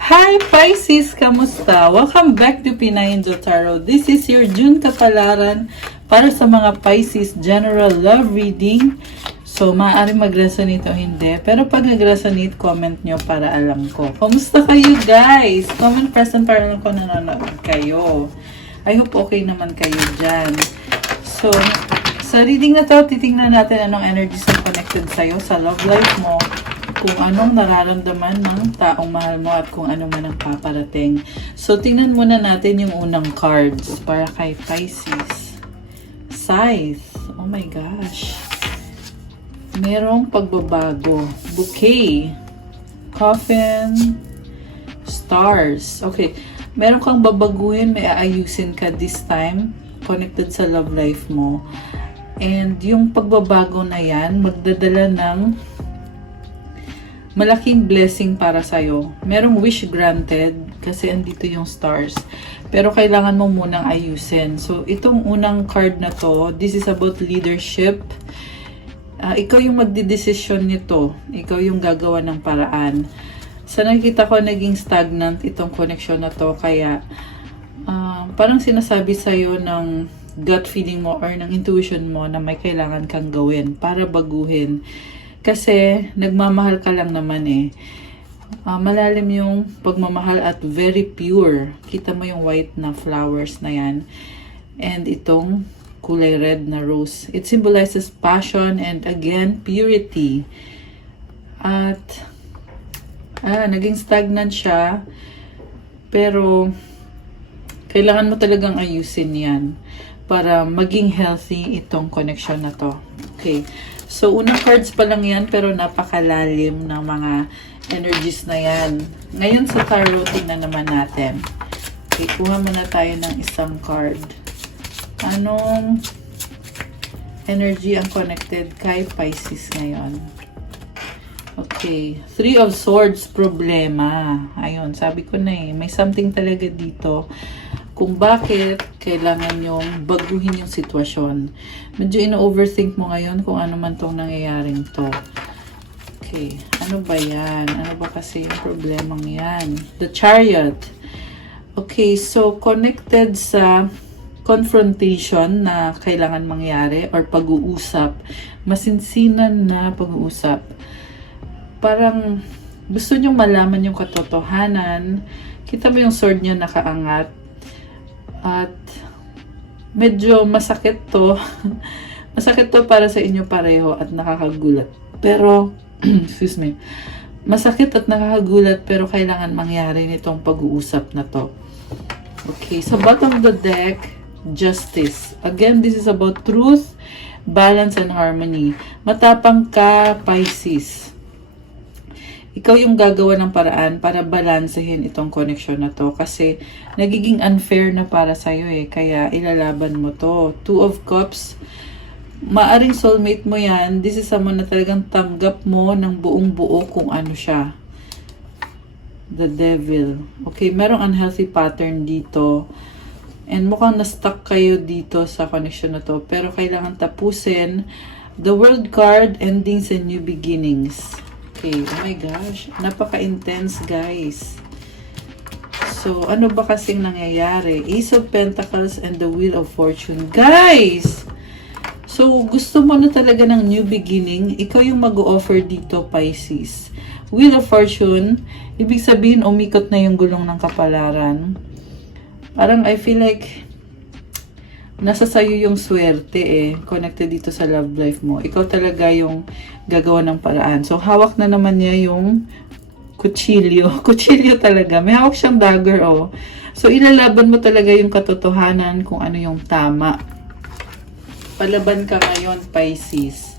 Hi Pisces! Kamusta? Welcome back to Pinay Angel Tarot. This is your June kapalaran para sa mga Pisces General Love Reading. So, maaari mag-resonate o hindi. Pero pag nag-resonate, comment nyo para alam ko. Kamusta kayo guys? Comment present para alam ko nanonood kayo. I hope okay naman kayo dyan. So, sa reading na to, titingnan natin anong energies ang connected sa'yo sa love life mo, kung anong nararamdaman ng taong mahal mo at kung ano man ang paparating. So, tingnan muna natin yung unang cards para kay Pisces. Scythe. Oh my gosh. Merong pagbabago. Bouquet. Coffin. Stars. Okay. Meron kang babaguhin, may aayusin ka this time. Connected sa love life mo. And yung pagbabago na yan, magdadala ng malaking blessing para sa'yo. Merong wish granted kasi andito yung stars. Pero kailangan mo munang ayusin. So, itong unang card na to, this is about leadership. Ikaw yung magdidesisyon nito. Ikaw yung gagawa ng paraan. Sa nakikita ko, naging stagnant itong connection na to. Kaya, parang sinasabi sa'yo ng gut feeling mo or ng intuition mo na may kailangan kang gawin para baguhin. Kasi, nagmamahal ka lang naman eh. Malalim yung pagmamahal at very pure. Kita mo yung white na flowers na yan. And itong kulay red na rose. It symbolizes passion and again, purity. At, naging stagnant siya. Pero, kailangan mo talagang ayusin yan para maging healthy itong connection na to. Okay. So, unang cards pa lang yan, pero napakalalim ng mga energies na yan. Ngayon sa tarot, tingnan naman natin. Okay, kuha muna tayo ng isang card. Anong energy ang connected kay Pisces ngayon? Okay, Three of Swords, problema. Ayun, sabi ko na eh, may something talaga dito kung bakit kailangan yung baguhin yung sitwasyon. Medyo ino-overthink mo ngayon kung ano man tong nangyayaring to. Okay, ano ba yan? Ano ba kasi yung problemang yan? The Chariot. Okay, so connected sa confrontation na kailangan mangyari or pag-uusap. Masinsinan na pag-uusap. Parang gusto nyong malaman yung katotohanan. Kita mo yung sword niya nakaangat. At medyo masakit to. Masakit to para sa inyo pareho at nakakagulat. Pero, excuse me, masakit at nakakagulat pero kailangan mangyari nitong pag-uusap na to. Okay, sa bottom of the deck, Justice. Again, this is about truth, balance, and harmony. Matapang ka, Pisces. Ikaw yung gagawa ng paraan para balansehin itong connection na to. Kasi nagiging unfair na para sa'yo eh. Kaya ilalaban mo to. Two of Cups. Maaring soulmate mo yan. This is someone na talagang tanggap mo ng buong buo kung ano siya. The Devil. Okay, merong unhealthy pattern dito. And mukhang na-stuck kayo dito sa connection na to. Pero kailangan tapusin. The World card, endings and new beginnings. Okay, oh my gosh. Napaka-intense, guys. So, ano ba kasing nangyayari? Ace of Pentacles and the Wheel of Fortune. Guys! So, gusto mo na talaga ng new beginning. Ikaw yung mag-o-offer dito, Pisces. Wheel of Fortune, ibig sabihin, umikot na yung gulong ng kapalaran. Parang, I feel like, nasa sayo yung swerte eh, connected dito sa love life mo. Ikaw talaga yung gagawa ng paraan. So, hawak na naman niya yung kutsilyo. Kutsilyo talaga. May hawak siyang dagger, oh. So, ilalaban mo talaga yung katotohanan kung ano yung tama. Palaban ka ngayon, Pisces.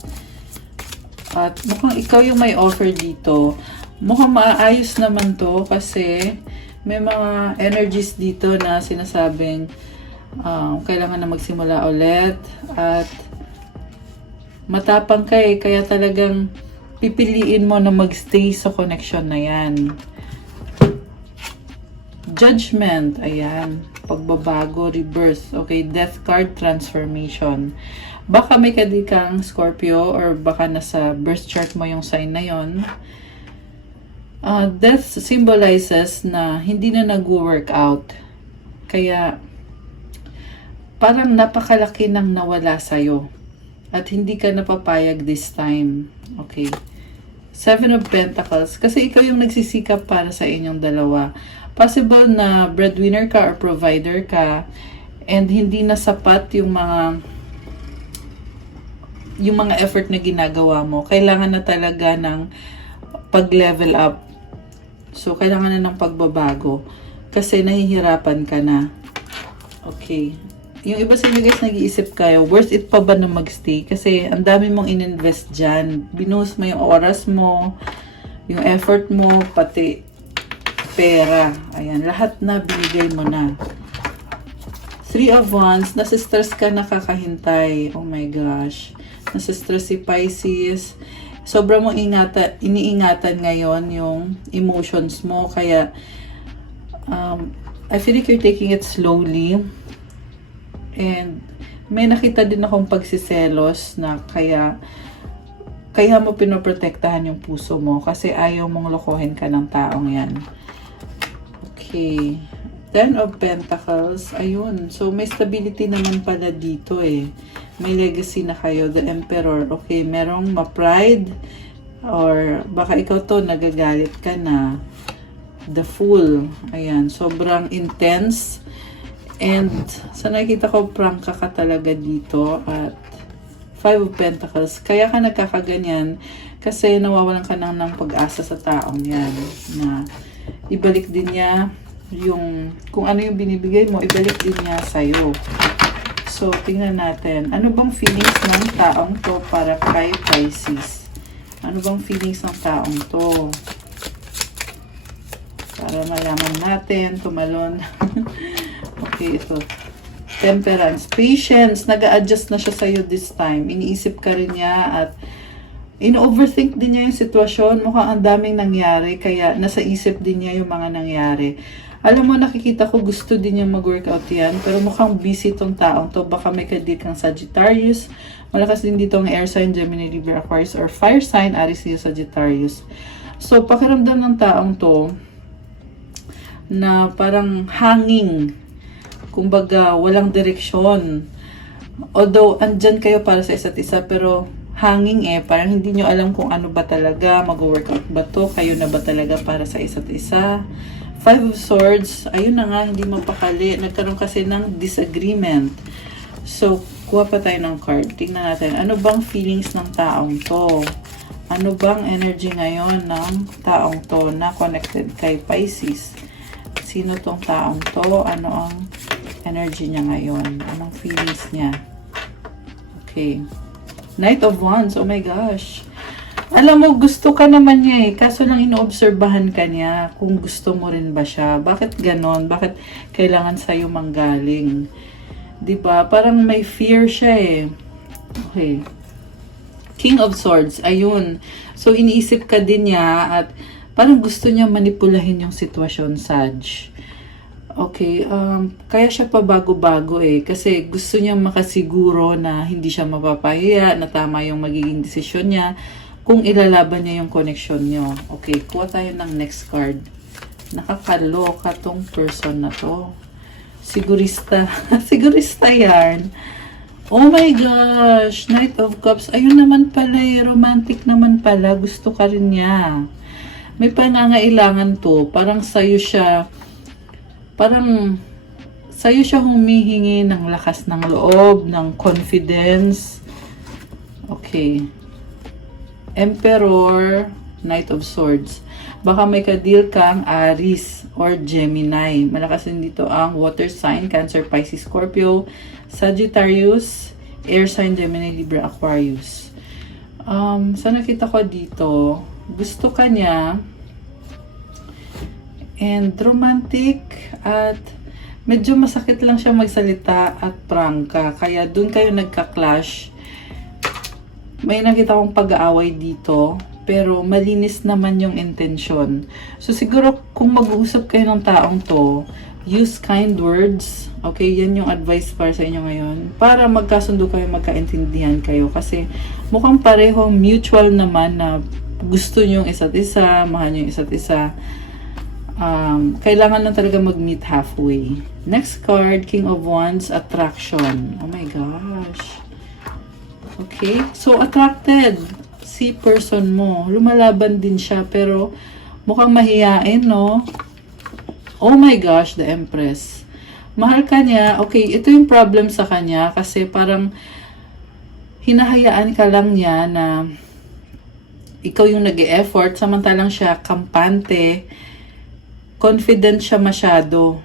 At mukhang ikaw yung may offer dito. Mukhang maayos naman to kasi may mga energies dito na sinasabing kailangan na magsimula ulit at matapang ka eh, kaya talagang pipiliin mo na magstay sa connection na yan. Judgment, ayan, pagbabago, rebirth, okay, death card, transformation. Baka may kadikang Scorpio or baka nasa birth chart mo yung sign na yon. Death symbolizes na hindi na nag-work out. Kaya, parang napakalaki ng nawala sa'yo. At hindi ka napapayag this time. Okay. Seven of Pentacles. Kasi ikaw yung nagsisikap para sa inyong dalawa. Possible na breadwinner ka or provider ka. And hindi na sapat yung mga effort na ginagawa mo. Kailangan na talaga ng pag-level up. So, kailangan na ng pagbabago. Kasi nahihirapan ka na. Okay. Yung iba sa inyo guys, nag-iisip kayo, worth it pa ba na magstay? Kasi ang dami mong ininvest dyan. Binuhos mo yung oras mo, yung effort mo, pati pera. Ayan, lahat na binigay mo na. Three of Wands, nasa-stress ka, nakakahintay. Oh my gosh. Nasa-stress si Pisces. Sobrang mo iniingatan ngayon yung emotions mo. Kaya, I feel like you're taking it slowly. And, may nakita din akong pagsiselos na kaya mo pinoprotektahan yung puso mo. Kasi ayaw mong lokohin ka ng taong yan. Okay. Ten of Pentacles. Ayun. So, may stability naman pala dito eh. May legacy na kayo. The Emperor. Okay, merong ma-pride. Or baka ikaw to, nagagalit ka na. The Fool. Ayan. Sobrang intense. And sa nakikita ko, prangka ka talaga dito. At Five of Pentacles. Kaya ka nagkakaganyan. Kasi nawawalan ka ng pag-asa sa taong yan. Na ibalik din niya yung, kung ano yung binibigay mo, ibalik din niya sa'yo. So, tingnan natin. Ano bang feelings ng taong to para kay Pisces? Ano bang feelings ng taong to? Para malaman natin, tumalon. Okay, ito. Temperance. Patience. Nag-a-adjust na siya sa'yo this time. Iniisip ka rin niya at in-overthink din niya yung sitwasyon. Mukhang ang daming nangyari, kaya nasa isip din niya yung mga nangyari. Alam mo, nakikita ko gusto din yung mag-workout yan, pero mukhang busy tong taong to. Baka may kadit kang Sagittarius. Malakas din dito ang air sign, Gemini, Libra, Aquarius, or fire sign, Aries, Leo, Sagittarius. So, pakiramdam ng taong to na parang hanging. Kumbaga, walang direksyon. Although, andyan kayo para sa isa't isa, pero hanging eh. Parang hindi nyo alam kung ano ba talaga, mag-workout ba to, kayo na ba talaga para sa isa't isa. Five of Swords, ayun na nga, hindi mapakali. Nagkaroon kasi ng disagreement. So, kuha pa tayo ng card. Tingnan natin, ano bang feelings ng taong to? Ano bang energy ngayon ng taong to na connected kay Pisces? Sino tong taong to? Ano ang energy niya ngayon? Anong feelings niya? Okay. Knight of Wands, oh my gosh. Alam mo, gusto ka naman niya eh. Kaso lang inoobserbahan ka niya kung gusto mo rin ba siya. Bakit ganon? Bakit kailangan sa'yo manggaling? Diba? Parang may fear siya eh. Okay. King of Swords. Ayun. So, iniisip ka din niya at parang gusto niya manipulahin yung sitwasyon, Sag. Okay. Kaya siya pa bago-bago eh. Kasi gusto niya makasiguro na hindi siya mapapahiya, na tama yung magiging desisyon niya kung ilalaban niya yung connection niyo. Okay, kuha tayo ng next card. Nakakaloka tong person na to. Sigurista. Sigurista yan. Oh my gosh! Knight of Cups. Ayun naman pala eh. Romantic naman pala. Gusto ka rin niya. May pangangailangan to. Parang sa'yo siya humihingi ng lakas ng loob, ng confidence. Okay. Emperor, Knight of Swords. Baka may ka-deal kang Aries or Gemini. Malakas din dito ang water sign, Cancer, Pisces, Scorpio, Sagittarius, air sign, Gemini, Libra, Aquarius. Sa nakita ko dito, gusto ka niya and romantic at medyo masakit lang siya magsalita at prangka. Kaya dun kayo nagka-clash. May nakita kong pag-aaway dito, pero malinis naman yung intention. So, siguro kung mag-uusap kayo ng taong to, use kind words. Okay, yan yung advice para sa inyo ngayon. Para magkasundo kayo, magkaintindihan kayo. Kasi mukhang parehong mutual naman na gusto nyo yung isa't isa, mahal nyo yung isa't isa, kailangan lang talaga mag-meet halfway. Next card, King of Wands, Attraction. Oh my gosh. Okay, so attracted si person mo. Lumalaban din siya, pero mukhang mahiyain, no? Oh my gosh, the Empress. Mahal ka niya. Okay, ito yung problem sa kanya kasi parang hinahayaan ka lang niya na ikaw yung nag-e-effort, samantalang siya kampante, confident siya masyado.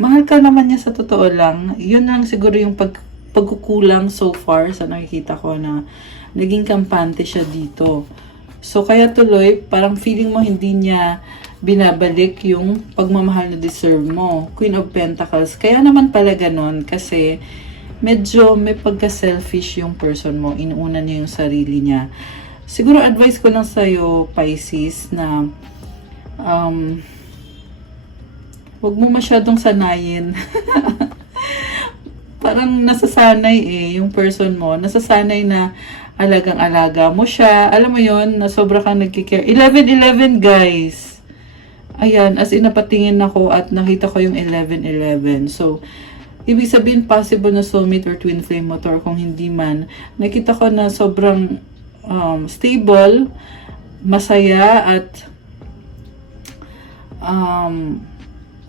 Mahal ka naman niya sa totoo lang. Yun lang siguro yung pagkukulang so far sa nakikita ko na naging kampante siya dito. So, kaya tuloy, parang feeling mo hindi niya binabalik yung pagmamahal na deserve mo. Queen of Pentacles. Kaya naman pala ganon kasi medyo may pagka-selfish yung person mo. Inuuna niya yung sarili niya. Siguro advice ko lang sa'yo, Pisces, na huwag mo masyadong sanayin. Parang nasasanay yung person mo. Nasasanay na alagang-alaga mo siya. Alam mo yon na sobra kang nagkikare. 11-11 guys. Ayan, as in napatingin ako at nakita ko yung 11-11. So, ibig sabihin possible na soulmate or twin flame motor. Kung hindi man, nakita ko na sobrang stable, masaya, at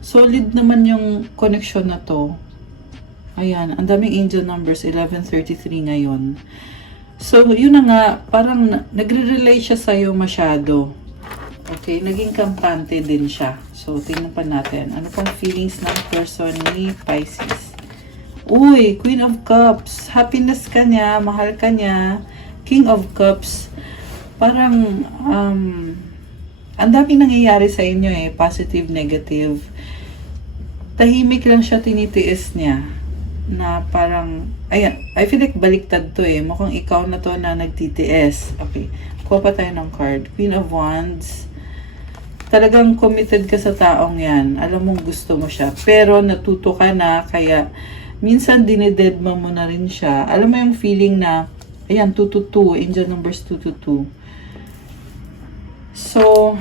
solid naman yung connection na to. Ayan, ang daming angel numbers, 1133 ngayon. So, yun na nga, parang nagre-relay siya sa'yo masyado. Okay, naging kampante din siya. So, tingnan pa natin. Ano pang feelings ng person ni Pisces? Uy, Queen of Cups. Happiness ka niya, mahal ka niya. King of Cups. Parang, ang daming nangyayari sa inyo positive, negative. Tahimik lang siya, tinitiis niya. Na parang, ayan, I feel like baliktad to mukhang ikaw na to na nagtitiis. Okay, kuha pa tayo ng card. Queen of Wands. Talagang committed ka sa taong yan. Alam mong gusto mo siya. Pero natuto ka na, kaya minsan dinededma mo na rin siya. Alam mo yung feeling na, ayan, 222, angel numbers 222. So,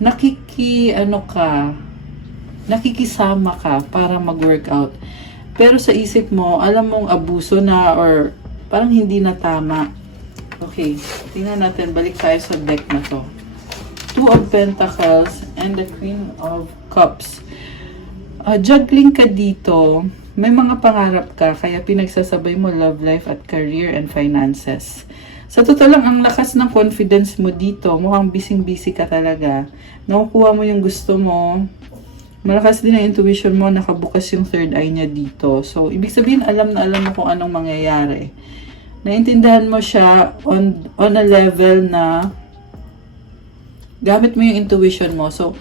nakikisama ka para mag-workout. Pero sa isip mo, alam mong abuso na or parang hindi na tama. Okay, tingnan natin. Balik tayo sa deck na to. Two of Pentacles and the Queen of Cups. Juggling ka dito. May mga pangarap ka, kaya pinagsasabay mo love life at career and finances. Sa totoo lang, ang lakas ng confidence mo dito. Mukhang busy-busy ka talaga. Nakukuha mo yung gusto mo. Malakas din ang intuition mo, nakabukas yung third eye niya dito. So, ibig sabihin, alam na alam mo kung anong mangyayari. Naintindihan mo siya on a level na gamit mo yung intuition mo. So,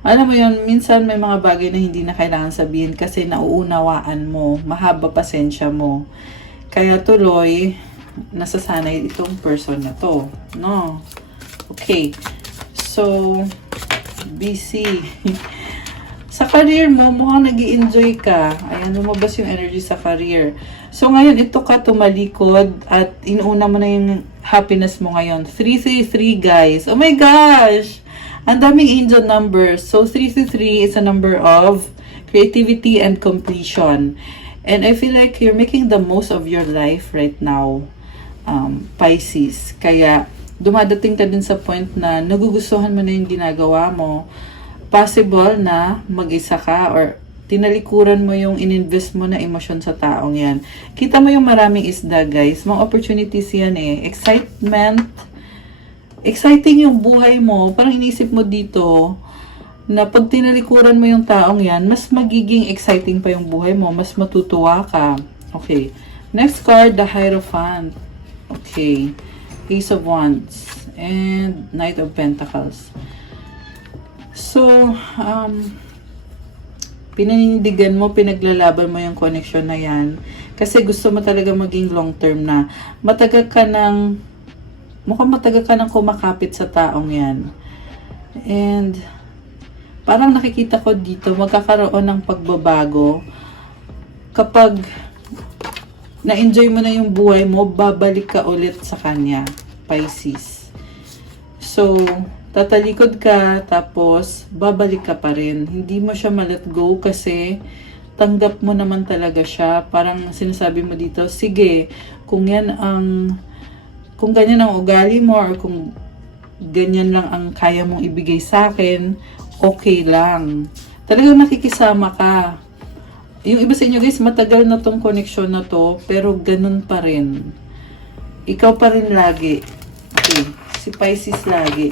alam mo yun, minsan may mga bagay na hindi na kailangan sabihin kasi nauunawaan mo, mahaba pasensya mo. Kaya tuloy, nasasanay itong person na to. No? Okay. So, busy. Sa career mo, mukhang nag-i-enjoy ka. Ayan, lumabas yung energy sa career. So, ngayon, ito ka tumalikod at inuuna mo na yung happiness mo ngayon. 333, guys. Oh my gosh! Ang daming angel numbers. So, 333 is a number of creativity and completion. And I feel like you're making the most of your life right now, Pisces. Kaya, dumadating ka din sa point na nagugustuhan mo na yung ginagawa mo. Possible na mag-isa ka or tinalikuran mo yung ininvest mo na emosyon sa taong yan. Kita mo yung maraming isda, guys. Mga opportunities yan Excitement. Exciting yung buhay mo. Parang inisip mo dito na pag tinalikuran mo yung taong yan, mas magiging exciting pa yung buhay mo. Mas matutuwa ka. Okay. Next card, the Hierophant. Okay. Ace of Wands. And Knight of Pentacles. So, pinanindigan mo, pinaglalaban mo yung connection na yan. Kasi gusto mo talaga maging long term na. Mukhang matagal ka nang kumakapit sa taong yan. And, parang nakikita ko dito, magkakaroon ng pagbabago. Kapag na-enjoy mo na yung buhay mo, babalik ka ulit sa kanya. Pisces. So, tatalikod ka, tapos babalik ka pa rin. Hindi mo siya ma-let go kasi tanggap mo naman talaga siya. Parang sinasabi mo dito, sige, kung ganyan ang ugali mo or kung ganyan lang ang kaya mong ibigay sa akin, okay lang. Talagang nakikisama ka. Yung iba sa inyo guys, matagal na tong connection na to, pero ganun pa rin. Ikaw pa rin lagi. Okay, si Pisces lagi.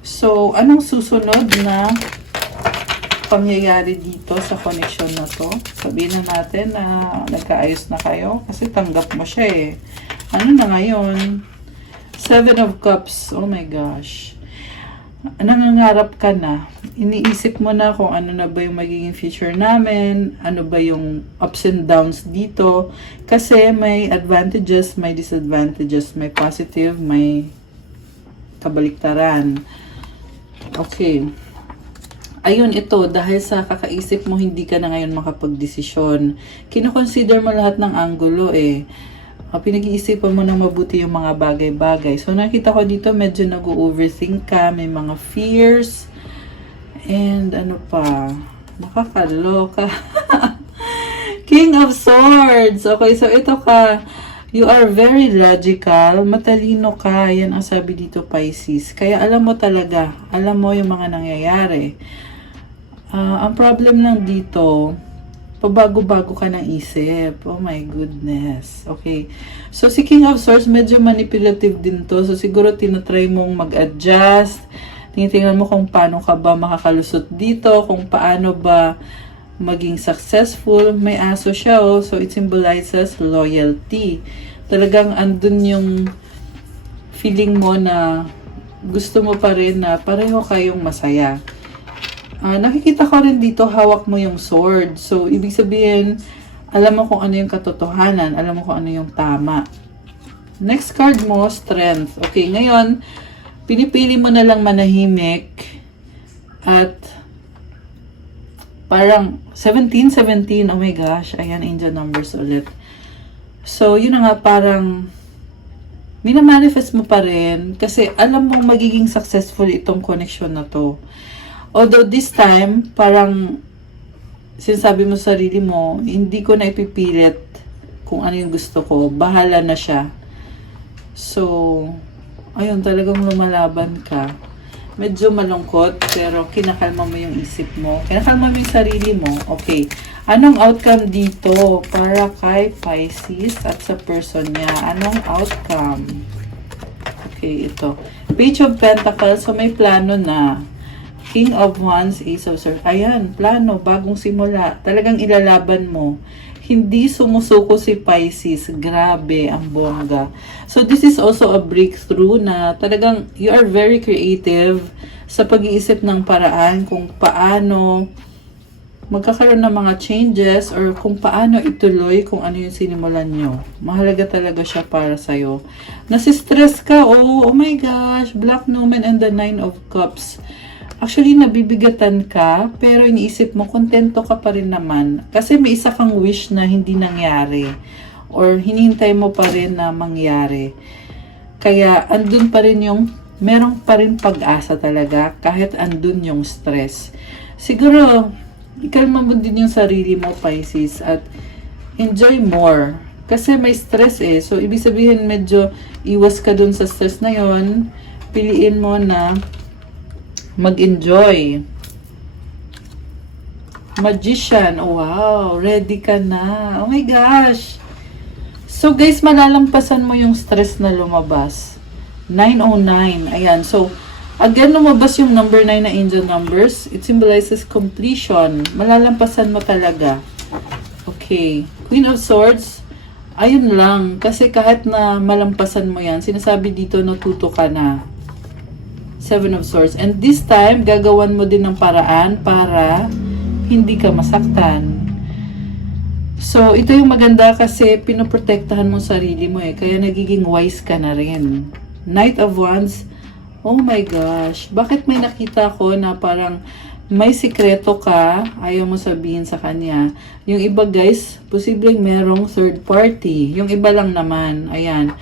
So, anong susunod na pangyayari dito sa connection na to? Sabihin na natin na nagkaayos na kayo kasi tanggap mo siya eh. Ano na ngayon? 7 of Cups. Oh my gosh. Nangangarap ka na. Iniisip mo na kung ano na ba yung magiging future namin, ano ba yung ups and downs dito. Kasi may advantages, may disadvantages, may positive, may kabaliktaran. Okay. Ayun, ito, dahil sa kakaisip mo, hindi ka na ngayon makapag-desisyon. Kinoconsider mo lahat ng anggulo eh. Pinag-iisipan mo na mabuti yung mga bagay-bagay. So, nakita ko dito, medyo nag-overthink ka, may mga fears, and ano pa, nakakaloka. King of Swords! Okay, so ito ka, you are very logical, matalino ka, yan ang sabi dito, Pisces. Kaya alam mo talaga, alam mo yung mga nangyayari. Ang problem lang dito, pabago-bago ka ng isip. Oh my goodness. Okay. So, si King of Swords, medyo manipulative din to. So, siguro tinatry mong mag-adjust. Tinitingnan mo kung paano ka ba makakalusot dito, kung paano ba maging successful. May aso siya, oh. So, it symbolizes loyalty. Talagang andun yung feeling mo na gusto mo pa rin na pareho kayong masaya. Nakikita ko rin dito, hawak mo yung sword. So, ibig sabihin, alam mo kung ano yung katotohanan. Alam mo kung ano yung tama. Next card mo, Strength. Okay, ngayon, pinipili mo na lang manahimik. At, parang, 17. Oh my gosh, ayan, angel numbers ulit. So, yun na nga, parang, minamanifest mo pa rin. Kasi, alam mong magiging successful itong connection na to. Although this time, parang sinasabi mo sa sarili mo, hindi ko na ipipilit kung ano yung gusto ko. Bahala na siya. So, ayun, talagang lumalaban ka. Medyo malungkot, pero kinakalma mo yung isip mo. Kinakalma mo yung sarili mo. Okay. Anong outcome dito para kay Pisces at sa person niya? Anong outcome? Okay, ito. Page of Pentacles. So, may plano na. King of Wands, Ace of Swords. Ayan, plano, bagong simula. Talagang ilalaban mo. Hindi sumusuko si Pisces. Grabe, ang bongga. So, this is also a breakthrough na talagang you are very creative sa pag-iisip ng paraan kung paano magkakaroon ng mga changes or kung paano ituloy kung ano yung sinimulan nyo. Mahalaga talaga siya para sa'yo. Nasistress ka, oh my gosh, Black Numen and the 9 of Cups. Actually, nabibigatan ka, pero iniisip mo, kontento ka pa rin naman. Kasi may isa kang wish na hindi nangyari. Or hinihintay mo pa rin na mangyari. Kaya, andun pa rin yung, merong pa rin pag-asa talaga, kahit andun yung stress. Siguro, ikalma mo din yung sarili mo, Pisces, at enjoy more. Kasi may stress eh. So, ibig sabihin, medyo iwas ka dun sa stress na yon. Piliin mo na mag-enjoy. Magician. Oh, wow. Ready ka na. Oh my gosh. So, guys, malalampasan mo yung stress na lumabas. 909. Ayan. So, again, lumabas yung number 9 na angel numbers. It symbolizes completion. Malalampasan mo talaga. Okay. Queen of Swords. Ayun lang. Kasi kahit na malampasan mo yan, sinasabi dito natuto ka na. 7 of Swords. And this time, gagawan mo din ng paraan para hindi ka masaktan. So, ito yung maganda kasi pinoprotektahan mo sarili mo eh. Kaya nagiging wise ka na rin. Knight of Wands. Oh my gosh. Bakit may nakita ko na parang may sikreto ka, ayaw mo sabihin sa kanya. Yung iba guys, posibleng merong third party. Yung iba lang naman. Ayan.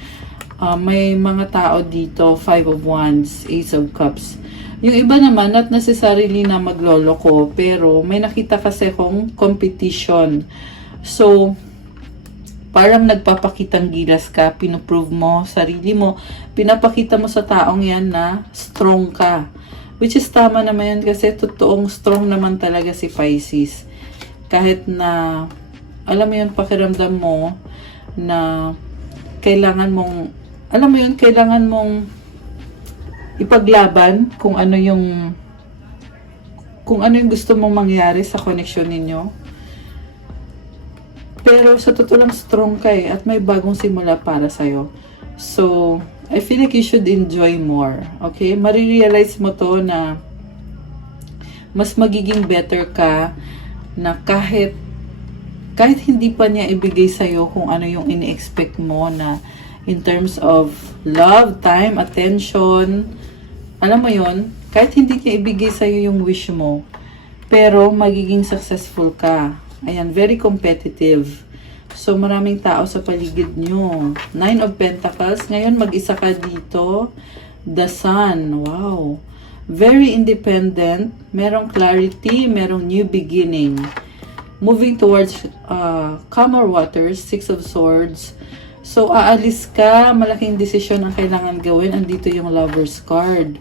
May mga tao dito, 5 of Wands, Ace of Cups. Yung iba naman, not necessarily na magloloko, pero may nakita kasi kong competition. So, parang nagpapakitang gilas ka, pinuprove mo sarili mo, pinapakita mo sa taong yan na strong ka. Which is tama naman yan kasi totoong strong naman talaga si Pisces. Kahit na, alam mo yun, pakiramdam mo na kailangan mong ipaglaban kung ano yung gusto mong mangyari sa connection ninyo. Pero sa totoo lang strong ka at may bagong simula para sa'yo. So, I feel like you should enjoy more. Okay? Marirealize mo to na mas magiging better ka na kahit hindi pa niya ibigay sa'yo kung ano yung ini-expect mo na in terms of love, time, attention. Alam mo yon, kahit hindi niya ibigay sa'yo yung wish mo, pero magiging successful ka. Ayan, very competitive. So, maraming tao sa paligid nyo. 9 of Pentacles. Ngayon, mag-isa ka dito. The Sun. Wow. Very independent. Merong clarity. Merong new beginning. Moving towards calmer waters. 6 of Swords. So, aalis ka. Malaking desisyon ang kailangan gawin. Andito yung Lover's card.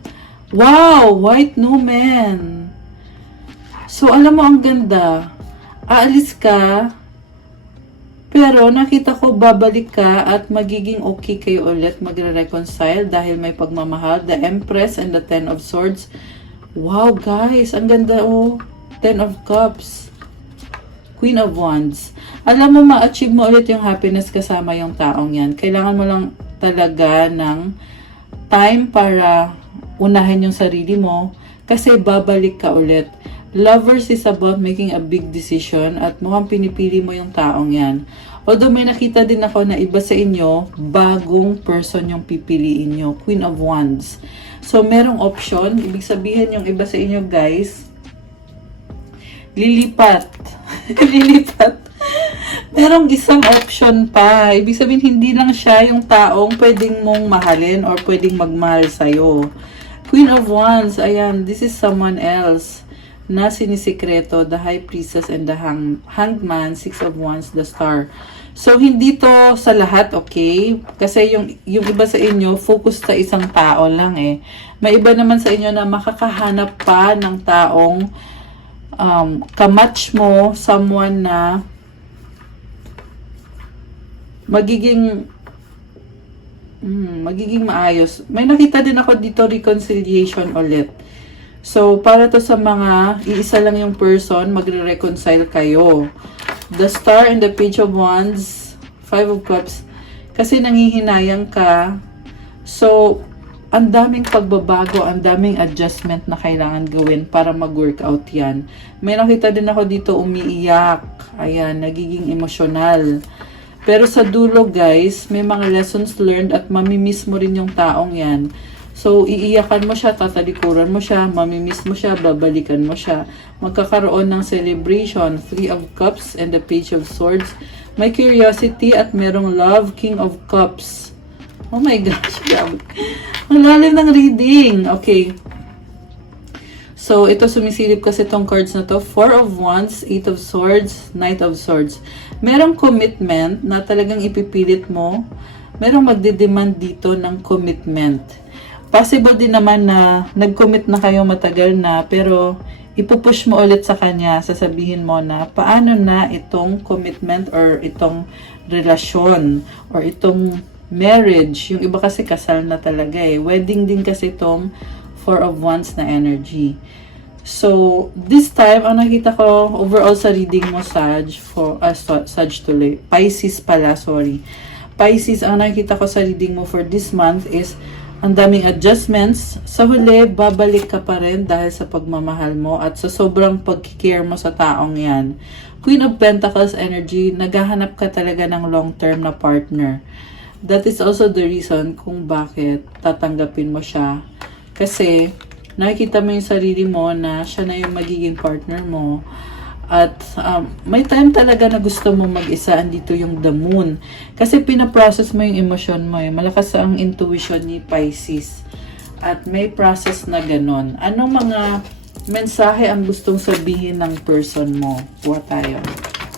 Wow! White Numen. So, alam mo, ang ganda. Aalis ka, pero nakita ko babalik ka at magiging okay kayo ulit, magre-reconcile dahil may pagmamahal. The Empress and the 10 of Swords. Wow, guys, ang ganda oh. 10 of Cups. Queen of Wands. Alam mo, ma-achieve mo ulit yung happiness kasama yung taong yan. Kailangan mo lang talaga ng time para unahin yung sarili mo kasi babalik ka ulit. Lovers is about making a big decision at mukhang pinipili mo yung taong yan. Although may nakita din ako na iba sa inyo, bagong person yung pipiliin nyo. Queen of Wands. So, merong option. Ibig sabihin yung iba sa inyo, guys, lilipat. Lilipat. Merong isang option pa. Ibig sabihin, hindi lang siya yung taong pwedeng mong mahalin or pwedeng magmahal sa'yo. Queen of Wands, ayan, this is someone else na sinisikreto, the High Priestess and the Hanged Man, 6 of Wands, the Star. So, hindi to sa lahat, okay? Kasi yung iba sa inyo, focus sa isang tao lang eh. May iba naman sa inyo na makakahanap pa ng taong kamatch mo, someone na magiging maayos. May nakita din ako dito, reconciliation ulit. So, para to sa mga iisa lang yung person, magre-reconcile kayo. The Star and the Page of Wands, 5 of Cups, kasi nangihinayang ka. So, ang daming pagbabago, ang daming adjustment na kailangan gawin para mag-workout yan. May nakita din ako dito, umiiyak. Ayan, nagiging emosyonal. Pero sa dulo, guys, may mga lessons learned at mamimiss mo rin yung taong yan. So, iiyakan mo siya, tatalikuran mo siya, mamimiss mo siya, babalikan mo siya. Magkakaroon ng celebration, 3 of Cups and the Page of Swords. May curiosity at merong love, King of Cups. Oh my gosh, ang lalim ng reading. Okay. So, ito sumisilip kasi itong cards na to. 4 of Wands, 8 of Swords, Knight of Swords. Merong commitment na talagang ipipilit mo. Merong magdedemand dito ng commitment. Possible din naman na nag-commit na kayo matagal na, pero ipupush mo ulit sa kanya, sasabihin mo na paano na itong commitment or itong relasyon or itong marriage. Yung iba kasi kasal na talaga eh. Wedding din kasi itong 4 of Wands na energy. So, this time, ang nakita ko overall sa reading mo, Pisces pala, sorry. Pisces, ang nakita ko sa reading mo for this month is ang daming adjustments. Sa huli, babalik ka pa rin dahil sa pagmamahal mo at sa sobrang pag-care mo sa taong yan. Queen of Pentacles energy, naghahanap ka talaga ng long-term na partner. That is also the reason kung bakit tatanggapin mo siya. Kasi, nakikita mo yung sarili mo na siya na yung magiging partner mo. At may time talaga na gusto mo mag-isa, andito yung the moon. Kasi pinaprocess mo yung emosyon mo. Malakas ang intuition ni Pisces. At may process na ganon. Anong mga mensahe ang gustong sabihin ng person mo? Kuha tayo.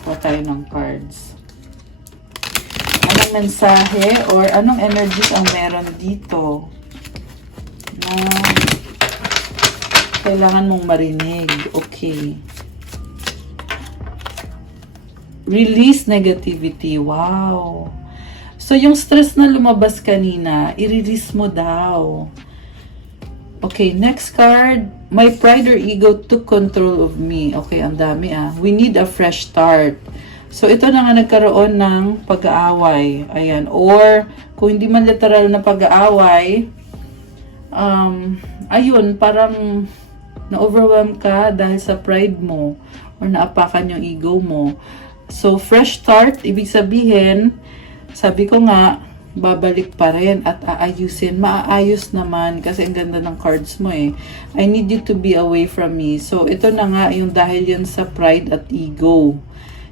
Kuha tayo ng cards. Anong mensahe or anong energies ang meron dito na kailangan mong marinig? Okay. Release negativity. Wow. So, yung stress na lumabas kanina, i-release mo daw. Okay, next card. My pride or ego took control of me. Okay, ang dami We need a fresh start. So, ito na nga nagkaroon ng pag-aaway. Ayan. Or, kung hindi man literal na pag-aaway, ayun, parang na-overwhelm ka dahil sa pride mo or naapakan yung ego mo. So, fresh start, ibig sabihin, sabi ko nga, babalik pa rin at aayusin. Maaayos naman kasi ang ganda ng cards mo I need you to be away from me. So, ito na nga yung dahil yan sa pride at ego.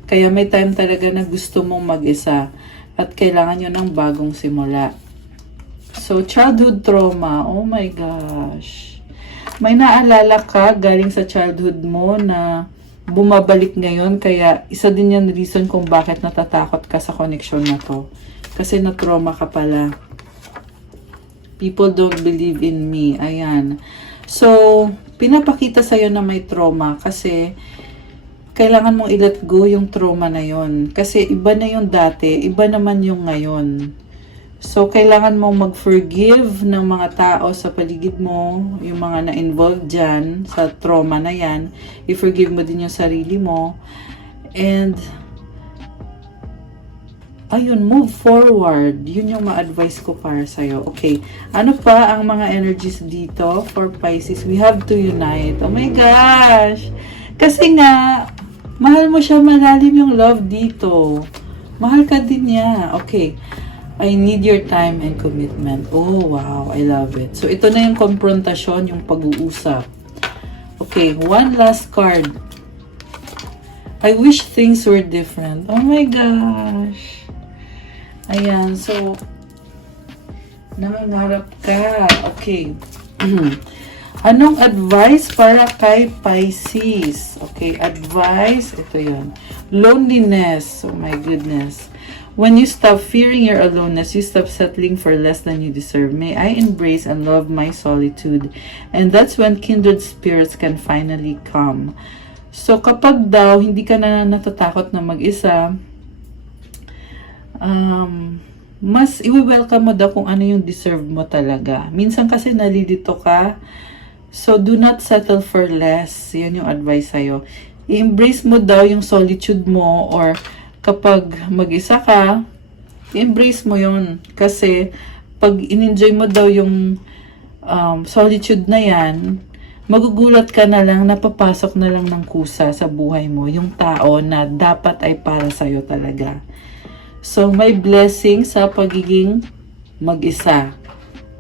Kaya may time talaga na gusto mong mag-isa at kailangan nyo ng bagong simula. So, childhood trauma. Oh my gosh. May naalala ka galing sa childhood mo na bumabalik ngayon, kaya isa din yan reason kung bakit natatakot ka sa connection na to. Kasi na-trauma ka pala. People don't believe in me. Ayan. So, pinapakita sa'yo na may trauma kasi kailangan mong i-let go yung trauma na yon. Kasi iba na yung dati, iba naman yung ngayon. So, kailangan mong mag-forgive ng mga tao sa paligid mo, yung mga na-involved dyan sa trauma na yan. I-forgive mo din yung sarili mo. And, ayun, move forward. Yun yung ma-advise ko para sa'yo. Okay, ano pa ang mga energies dito for Pisces? We have to unite. Oh my gosh! Kasi nga, mahal mo siya, malalim yung love dito. Mahal ka din niya. Okay. I need your time and commitment. Oh, wow. I love it. So, ito na yung konfrontasyon, yung pag-uusap. Okay, one last card. I wish things were different. Oh my gosh. Ayan, so, nangangarap ka. Okay. Anong advice para kay Pisces? Okay, advice. Ito yun. Loneliness. Oh my goodness. When you stop fearing your aloneness, you stop settling for less than you deserve. May I embrace and love my solitude. And that's when kindred spirits can finally come. So, kapag daw hindi ka na natatakot na mag-isa, mas i-welcome mo daw kung ano yung deserve mo talaga. Minsan kasi nalilito ka. So, do not settle for less. Yan yung advice sa'yo. I-embrace mo daw yung solitude mo or kapag mag-isa ka, i-embrace mo yun. Kasi, pag in-enjoy mo daw yung solitude na yan, magugulat ka na lang, napapasok na lang ng kusa sa buhay mo, yung tao na dapat ay para sa'yo talaga. So, may blessing sa pagiging mag-isa.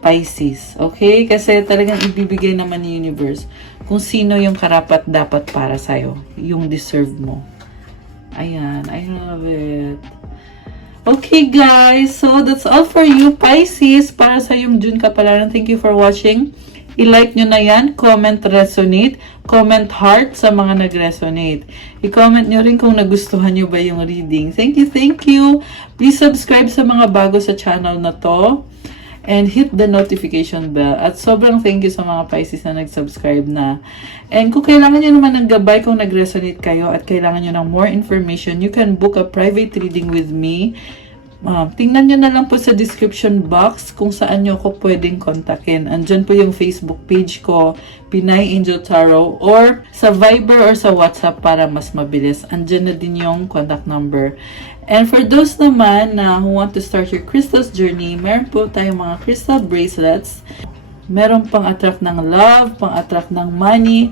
Pisces. Okay? Kasi talagang ibibigay naman ni universe kung sino yung karapat dapat para sa'yo. Yung deserve mo. Ayan, I love it. Okay guys, so that's all for you Pisces. Para sa yung June Kapalaran, thank you for watching. I-like nyo na yan, comment resonate, comment heart sa mga nag-resonate. I-comment nyo rin kung nagustuhan nyo ba yung reading. Thank you, thank you. Please subscribe sa mga bago sa channel na to. And hit the notification bell. At sobrang thank you sa mga Pisces na nag-subscribe na. And kung kailangan nyo naman ng gabay, kung nag-resonate kayo at kailangan nyo ng more information, you can book a private reading with me. Tingnan nyo na lang po sa description box kung saan nyo ako pwedeng kontakin. Andyan po yung Facebook page ko, Pinay Angel Tarot, or sa Viber or sa WhatsApp para mas mabilis. Andyan na din yung contact number. And for those naman na who want to start your crystals journey, meron po tayong mga crystal bracelets. Meron pang attract ng love, pang attract ng money,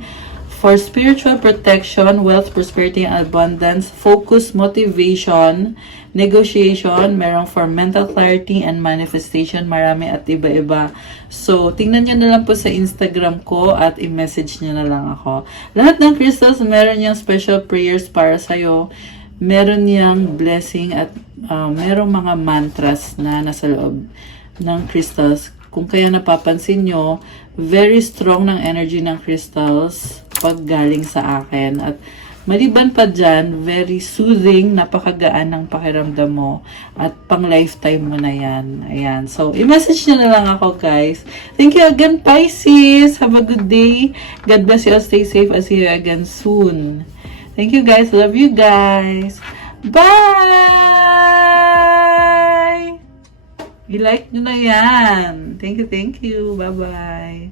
For spiritual protection, wealth, prosperity, and abundance, focus, motivation, negotiation, merong for mental clarity and manifestation, marami at iba-iba. So, tingnan nyo na lang po sa Instagram ko at i-message nyo na lang ako. Lahat ng crystals, meron yung special prayers para sa'yo. Meron niyang blessing at merong mga mantras na nasa loob ng crystals. Kung kaya napapansin nyo, very strong ng energy ng crystals pag galing sa akin. At maliban pa dyan, very soothing, napakagaan ng pakiramdam mo. At pang lifetime mo na yan. Ayan. So, i-message nyo na lang ako, guys. Thank you again, Pisces. Have a good day. God bless you all. Stay safe. I'll see you again soon. Thank you, guys. Love you, guys. Bye! I-like nyo na yan. Thank you, thank you. Bye-bye.